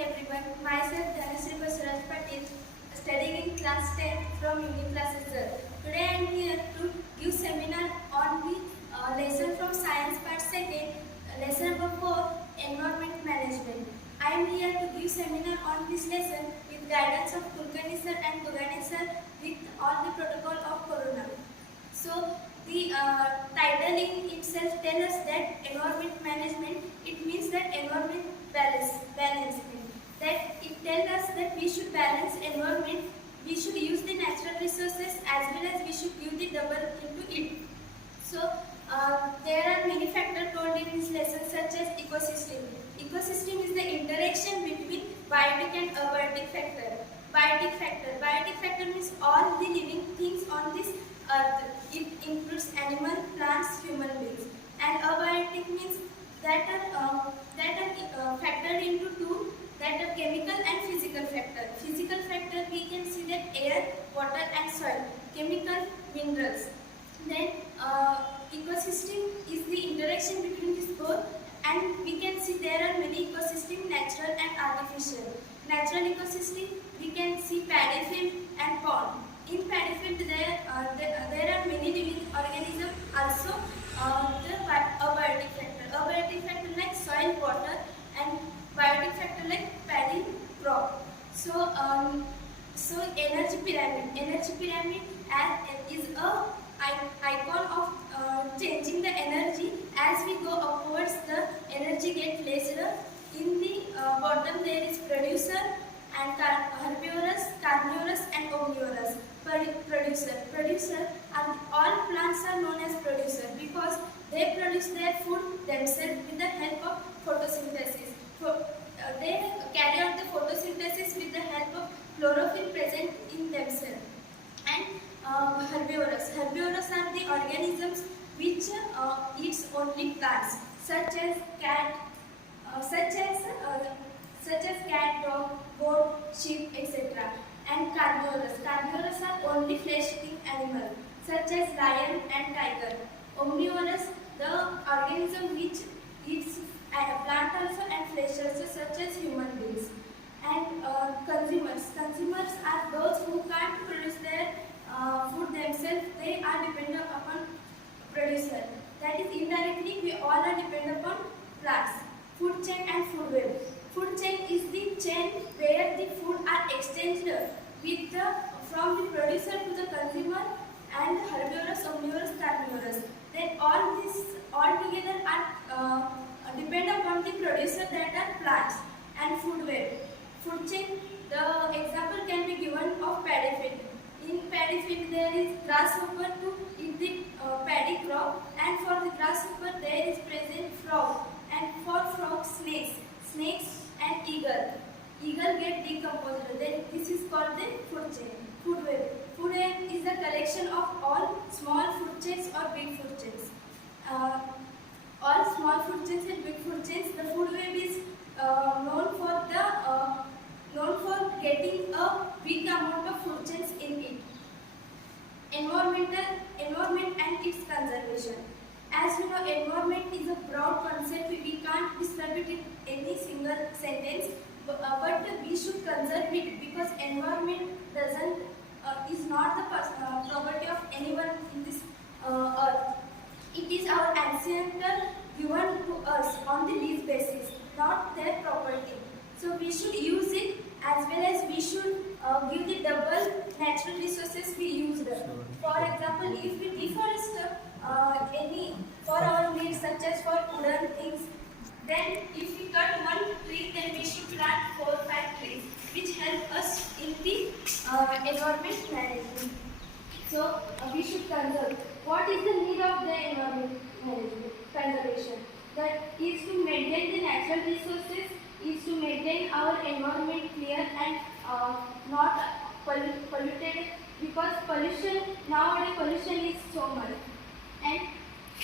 everyone. Myself Dhanasri Basraj Patil, studying in class 10 from Union Classes. Today I am here to give seminar on the lesson from Science Part 2nd, lesson number 4, Environment Management. I am here to give seminar on this lesson with guidance of Kulkarni sir and Tugane sir with all the protocol of Corona. So the titling itself tells us that environment management, it means that environment balancement. That it tells us that we should balance environment, we should use the natural resources as well as we should give the double into it. So there are many factors told in this lesson such as ecosystem. Ecosystem is the interaction between biotic and abiotic factor. Biotic factor means all the living things on this earth. It includes animal, plants, human beings. And abiotic means that are factored into two, that are chemical and physical factor. Physical factor we can see that air, water and soil. Chemical, minerals. Then ecosystem is the interaction between these both, and we can see there are many ecosystem, natural and artificial. Natural ecosystem we can see paddy field and pond. In paddy field there are many living organisms, also the abiotic factor. Abiotic factor like soil, water, and biotic factor like paddy crop. So energy pyramid. Energy pyramid is a icon of changing the energy. As we go upwards, the energy gets less. In the bottom there is producer and herbivorous, carnivorous and omnivorous. Producer are all plants are known as producer because they produce their food themselves with the help of photosynthesis. They carry out the photosynthesis with the help of chlorophyll present in themselves. And herbivorous are the organisms which eats only plants, such as cat, dog, goat, sheep, etc. And carnivorous are only flesh-eating animals, such as lion and tiger. Omnivorous, the organism which eats plant also and flesh also, such as human beings. And consumers are those who can't produce their food themselves. They are dependent upon producer. That is, indirectly we all are dependent upon plants. Food chain and food web. Food chain is the chain where the food are exchanged with from the producer to the consumer, and herbivorous, omnivorous, carnivorous. Then all together are depend upon the producer, that are plants. And food web. Food chain, the example can be given of paddy field. In paddy field there is grasshopper to eat the paddy crop, and for the grasshopper there is present frog, and for frog snakes and eagle get decomposed. Then this is called the food chain. Food web. Food web is the collection of all small food chains or big food chains. All small food chains and big food chains. The food web is known for getting a big amount of food chains in it. Environment and its conservation. As you know, environment is a broad concept. We can't describe it in any single sentence, but we should conserve it because environment is not the property of anyone in this earth. It is our ancestor given to us on the lease basis, not their property. So we should use it, as well as we should give the double natural resources we used. For example, if we deforest any for our needs, such as for wooden things, then if we cut one tree, then we should plant 4 or 5 trees, which help us in the environment management. So we should conserve. What is the need of the environment management conservation? That is to maintain the natural resources, is to maintain our environment clear and not polluted, because nowadays pollution is so much. And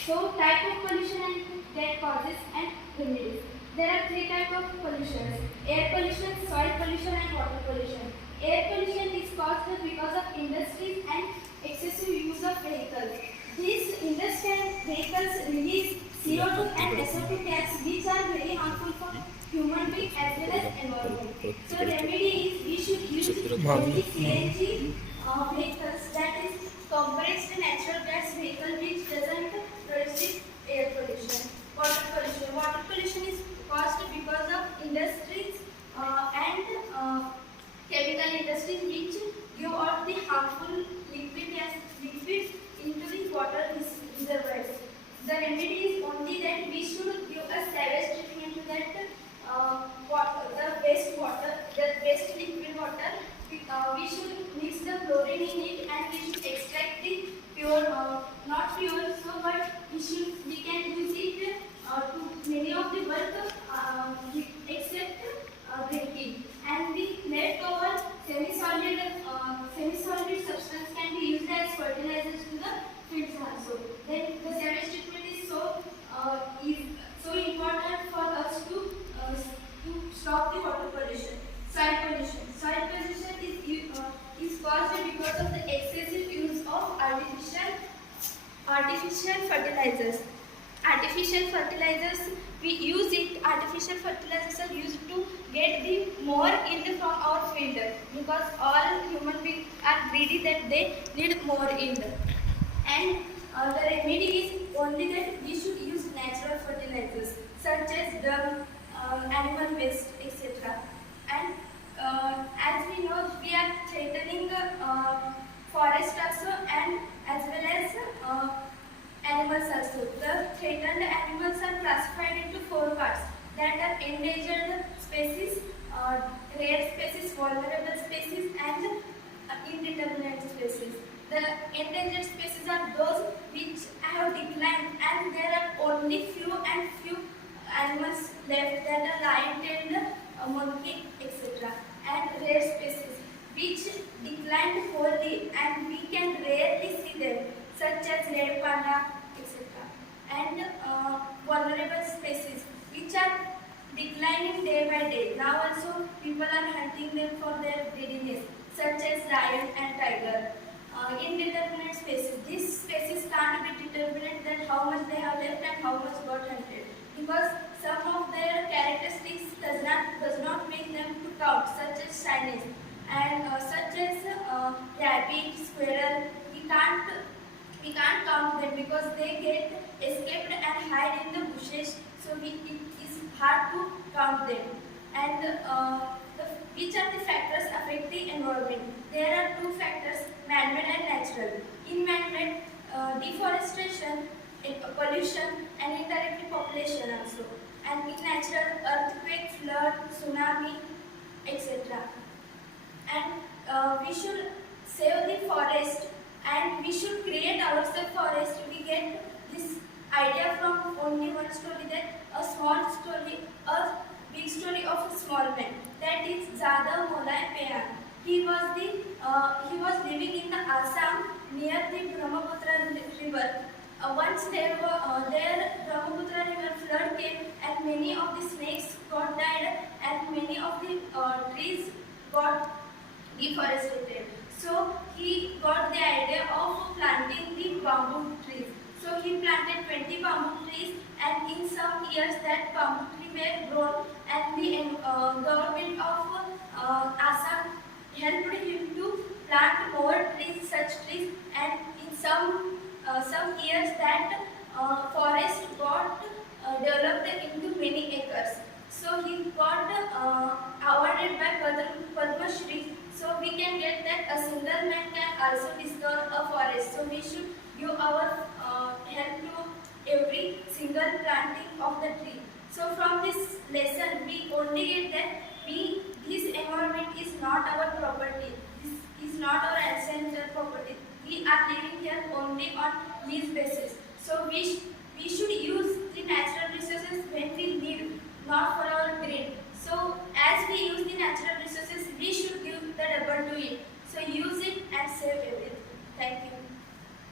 so type of pollution and their causes and remedies. There are 3 types of pollutions: air pollution, soil pollution and water pollution. Air pollution is caused because of industries and excessive use of vehicles. These industrial vehicles release CO2 and SO2 gas, which are very harmful for human beings as well as environment. So remedy is we should use only CNG vehicles, that is compressed natural gas vehicle, which doesn't produce air pollution. Water pollution. Water pollution is caused because of industries and chemical industries which give out the harmful liquids into the water reservoirs. The remedy is only that we should give a savage treatment to that the waste liquid water. We should mix the chlorine in it and we should extract the pure, not pure, so but we can use it to many of the work except drinking. And the leftover semi-solid substance can be used as fertilizers to the fields also. Then the sewage treatment is so important for us to stop the water pollution. Soil pollution. Soil pollution is caused because of the excessive use of artificial fertilizers. Artificial fertilizers are used to get the more yield from our field, because all human beings are greedy that they need more yield. And the remedy is only that we should use natural fertilizers such as dung, animal waste, etc. And as we know, we are threatening forest also, and as well as animals also. The threatened animals are classified into 4 parts, that are endangered species, rare species, vulnerable species, and indeterminate species. The endangered species are those which have declined, and there are only few animals left, that are lion-tailed, monkey, etc. And rare species which declined wholly and we can rarely see them, such as red panda, etc. And vulnerable species which are declining day by day. Now also people are hunting them for their greediness, such as lion and tiger. Indeterminate species. These species can't be determined that how much they have left and how much got hunted, because some of their characteristics does not make them to count, such as shyness and such as rabbit, squirrel. We can't count them because they get escaped and hide in the bushes. So it is hard to count them. And which are the factors affect the environment? There are 2 factors, man-made and natural. In man-made, deforestation, pollution, and indirectly population also. And in natural, earthquake, flood, tsunami, etc. And we should save the forest, and we should create ourselves forest. We get this idea from only one story, that a small story, a big story of a small man. That is Jadhav Molay Peyan. He was living in the Assam near the Brahmaputra river. Once there Brahmaputra river flood came, and many of the snakes got died, and many of the trees got deforested. So he got the idea of planting the bamboo trees. So he planted 20 bamboo trees, and in some years that bamboo tree were grown, and the government of Assam helped him to plant more trees, such trees, and in some years that forest got developed into many acres. So he got awarded by Padma Shri. So we can get that a single man can also discover a forest. So we should give our help to every single planting of the tree. So from this lesson, we only get that this environment is not our property. This is not our ancestral property. We are living here only on lease basis. So we should use the natural resources when we need, not for